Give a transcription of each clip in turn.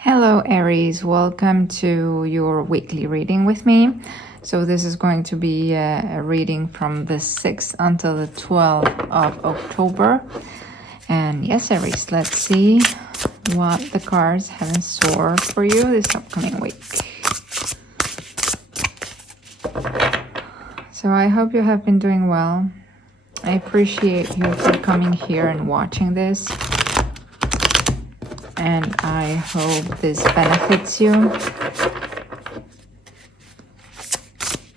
Hello Aries, welcome to your weekly reading with me. So this is going to be a reading from the 6th until the 12th of October. And yes, Aries, let's see what the cards have in store for you this upcoming week. So I hope you have been doing well. I appreciate you for coming here and watching this. And I hope this benefits you.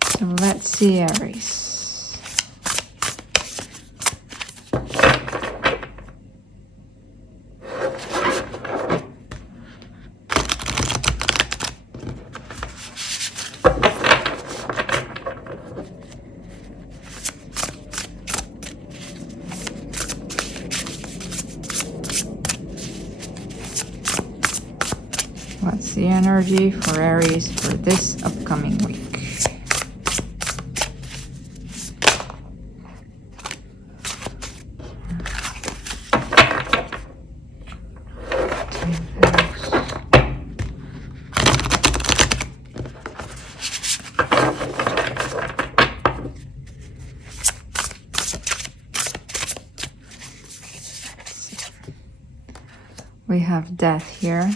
So let's see, Aries. What's the energy for Aries for this upcoming week? We have death here.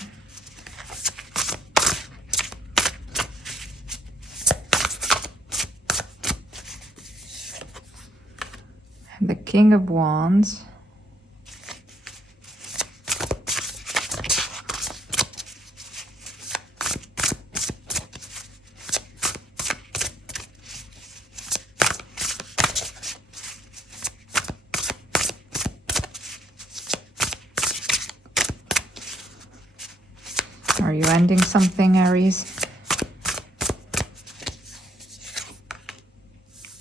The King of Wands. Are you ending something, Aries?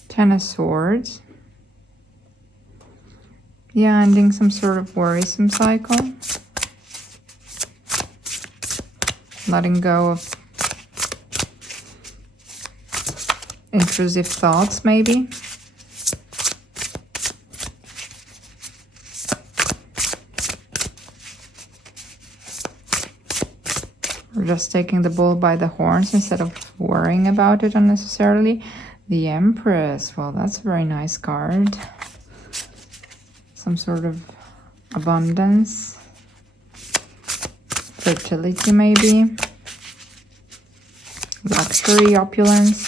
Ten of Swords. Yeah, ending some sort of worrisome cycle. Letting go of intrusive thoughts, maybe. Or just taking the bull by the horns instead of worrying about it unnecessarily. The Empress. Well, that's a very nice card. Some sort of abundance, fertility maybe, luxury, opulence.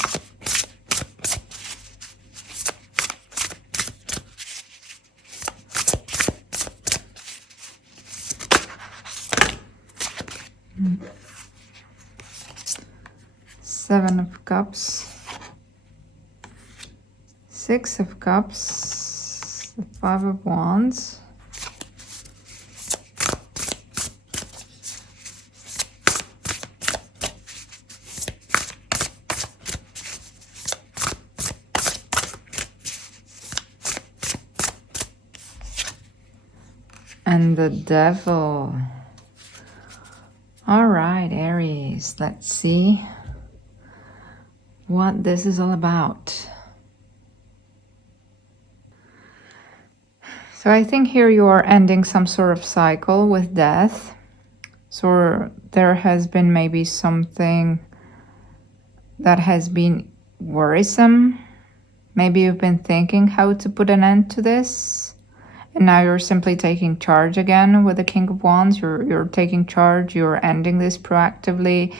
Seven of Cups, Six of Cups, the Five of Wands, and the Devil. All right, Aries, let's see what this is all about. So I think here you are ending some sort of cycle with death. So there has been maybe something that has been worrisome. Maybe you've been thinking how to put an end to this. And now you're simply taking charge again with the King of Wands. You're taking charge. You're ending this proactively.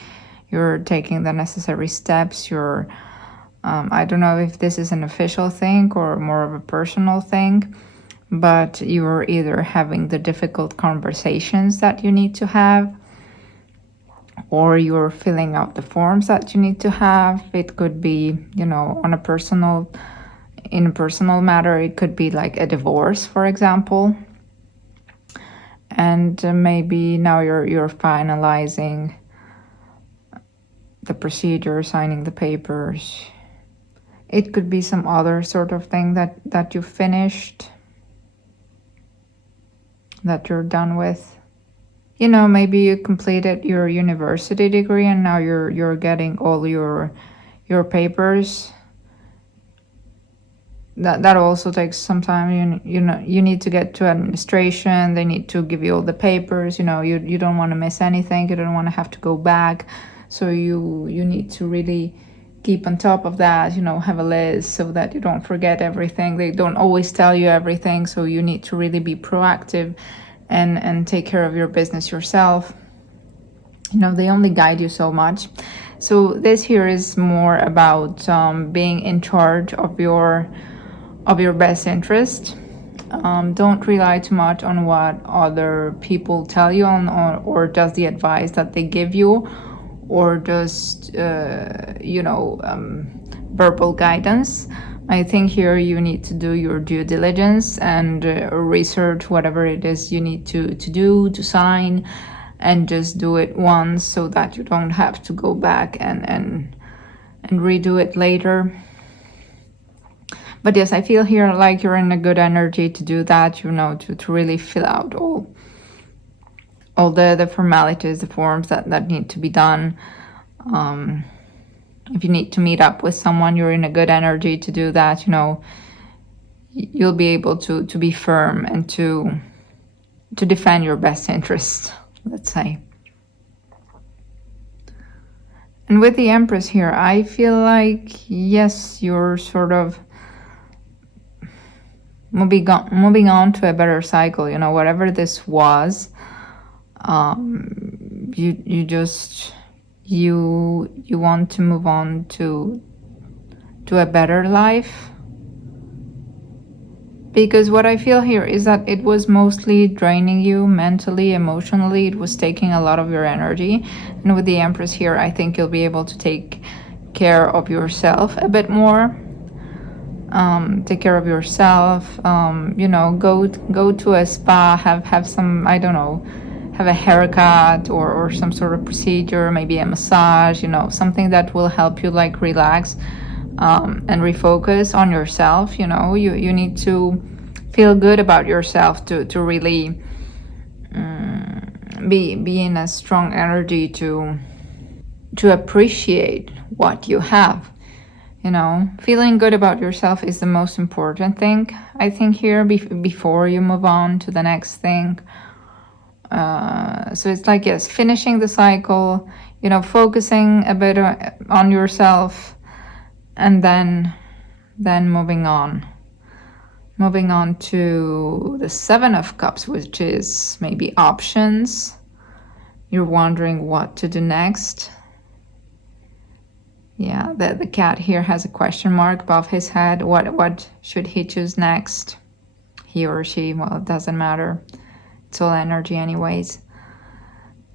You're taking the necessary steps. I don't know if this is an official thing or more of a personal thing, but you're either having the difficult conversations that you need to have, or you're filling out the forms that you need to have. It could be, in a personal matter. It could be like a divorce, for example. And maybe now you're finalizing the procedure, signing the papers. It could be some other sort of thing that you finished, that you're done with. Maybe you completed your university degree and now you're getting all your papers that also takes some time. You know, you need to get to administration. They need to give you all the papers. You know, you don't want to miss anything. You don't want to have to go back. So you need to really keep on top of that. You know, have a list so that you don't forget everything. They don't always tell you everything, so you need to really be proactive and take care of your business yourself. You know, they only guide you so much. So this here is more about being in charge of your best interest. Don't rely too much on what other people tell you on, or just the advice that they give you, or just verbal guidance. I think here you need to do your due diligence and research whatever it is you need to do, to sign, and just do it once so that you don't have to go back and redo it later. But yes, I feel here like you're in a good energy to do that, you know, to really fill out all the formalities, the forms that need to be done. If you need to meet up with someone, you're in a good energy to do that. You know, you'll be able to be firm and to defend your best interests, let's say. And with the Empress here, I feel like, yes, you're sort of moving on to a better cycle. You know, whatever this was, you just you want to move on to a better life. Because what I feel here is that it was mostly draining you mentally, emotionally. It was taking a lot of your energy. And with the Empress here, I think you'll be able to take care of yourself a bit more. Take care of yourself. You know, go to a spa, have some, I don't know, have a haircut or some sort of procedure, maybe a massage, you know, something that will help you like relax and refocus on yourself. You know, you need to feel good about yourself to really be in a strong energy to appreciate what you have. You know, feeling good about yourself is the most important thing, I think, here before you move on to the next thing. So it's like, yes, finishing the cycle, you know, focusing a bit on yourself, and then moving on to the Seven of Cups, which is maybe options. You're wondering what to do next. Yeah, the cat here has a question mark above his head. What should he choose next? He or she, well, it doesn't matter. It's all energy anyways.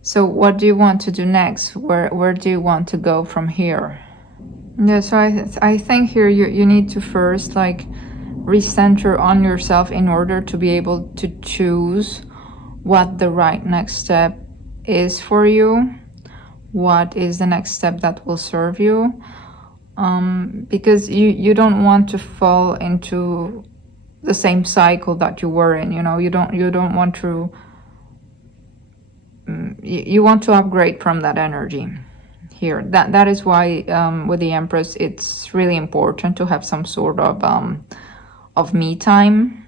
So what do you want to do next? Where do you want to go from here? Yeah, so I think here you need to first like recenter on yourself in order to be able to choose what the right next step is for you. What is the next step that will serve you? Because you don't want to fall into the same cycle that you were in. You know, you don't want to. You want to upgrade from that energy. Here, that is why with the Empress, it's really important to have some sort of me time.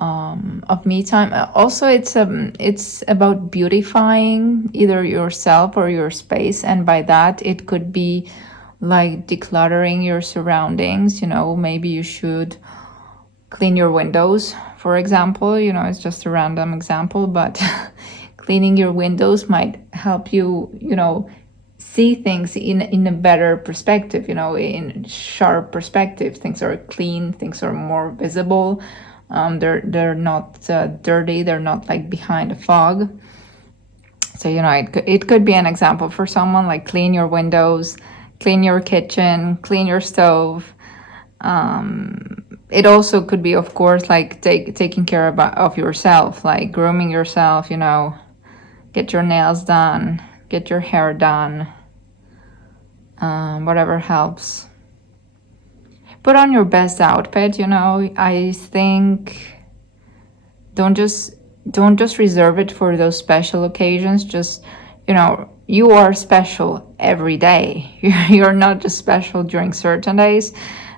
Also, it's about beautifying either yourself or your space, and by that it could be like decluttering your surroundings. You know, maybe you should clean your windows, for example. You know, it's just a random example, but cleaning your windows might help you, you know, see things in a better perspective, you know, in sharp perspective. Things are clean, things are more visible. They're not dirty, they're not like behind a fog. So, you know, it could be an example for someone, like clean your windows, clean your kitchen, clean your stove. It also could be, of course, like taking care of yourself, like grooming yourself, you know, get your nails done, get your hair done, whatever helps. Put on your best outfit, you know. I think don't just reserve it for those special occasions. Just, you know, you are special every day. You're not just special during certain days.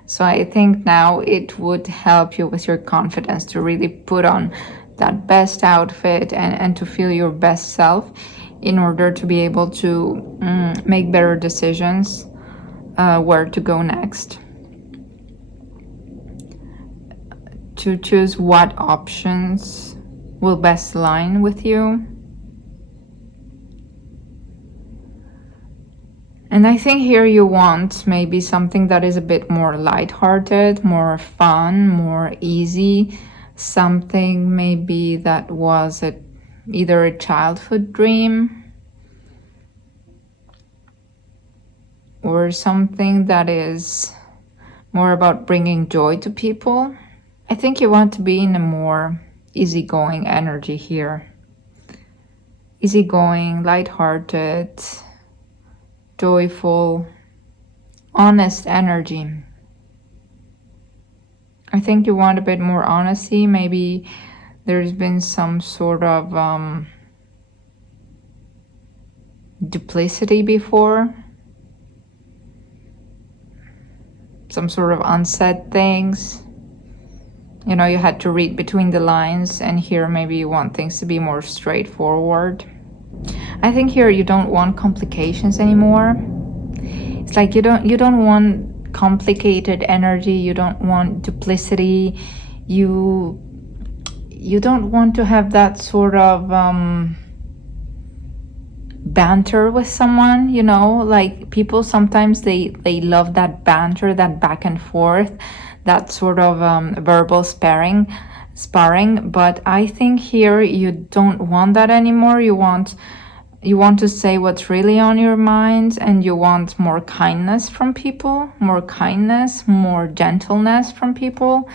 So I think now it would help you with your confidence to really put on that best outfit and to feel your best self in order to be able to make better decisions where to go next, to choose what options will best align with you. And I think here you want maybe something that is a bit more lighthearted, more fun, more easy, something maybe that was either a childhood dream or something that is more about bringing joy to people. I think you want to be in a more easygoing energy here. Easygoing, lighthearted, joyful, honest energy. I think you want a bit more honesty. Maybe there's been some sort of duplicity before. Some sort of unsaid things. You know, you had to read between the lines, and here maybe you want things to be more straightforward. I think here you don't want complications anymore. It's like you don't want complicated energy, you don't want duplicity, you don't want to have that sort of banter with someone, you know, like people sometimes they love that banter, that back and forth, that sort of verbal sparring, but I think here you don't want that anymore. You want to say what's really on your mind, and you want more kindness from people, more kindness, more gentleness from people.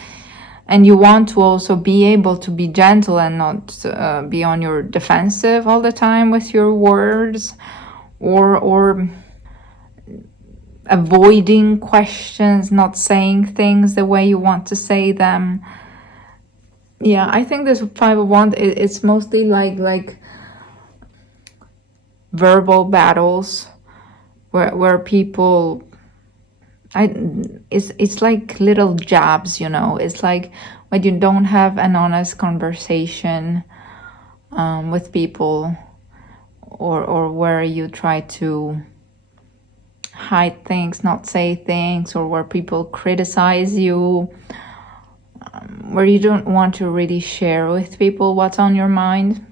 And you want to also be able to be gentle and not be on your defensive all the time with your words, or avoiding questions, not saying things the way you want to say them. Yeah, I think this Five of Wands, it's mostly like verbal battles where people, it's like little jabs, you know. It's like when you don't have an honest conversation with people, or where you try to hide things, not say things, or where people criticize you, where you don't want to really share with people what's on your mind.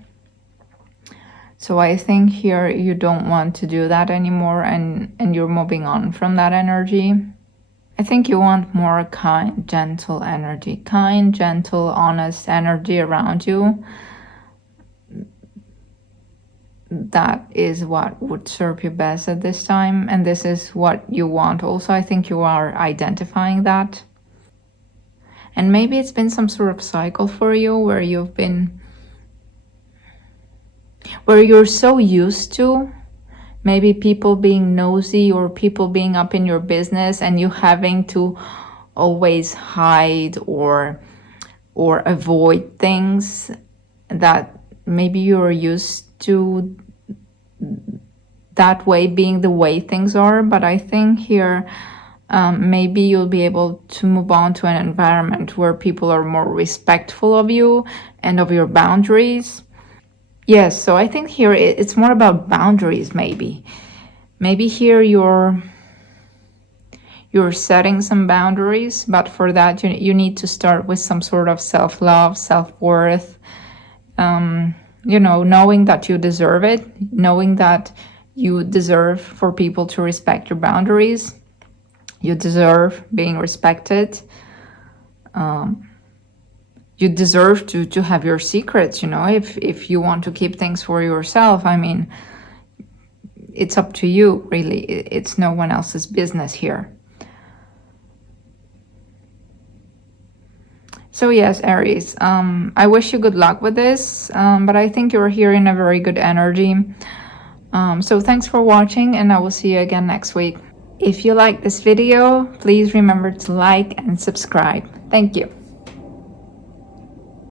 So I think here you don't want to do that anymore, and you're moving on from that energy. I think you want more kind, gentle energy, kind, gentle, honest energy around you. That is what would serve you best at this time, and this is what you want also. I think you are identifying that. And maybe it's been some sort of cycle for you where you're so used to maybe people being nosy or people being up in your business, and you having to always hide or avoid things that maybe you're used to, that way being the way things are. But I think here maybe you'll be able to move on to an environment where people are more respectful of you and of your boundaries. Yes, so I think here it's more about boundaries. Maybe here you're setting some boundaries, but for that you need to start with some sort of self-love, self-worth, you know, knowing that you deserve it, knowing that you deserve for people to respect your boundaries, you deserve being respected, you deserve to have your secrets, you know. If you want to keep things for yourself, I mean, it's up to you, really. It's no one else's business here. So yes, Aries, I wish you good luck with this, but I think you're here in a very good energy. So thanks for watching, and I will see you again next week. If you like this video, please remember to like and subscribe. Thank you.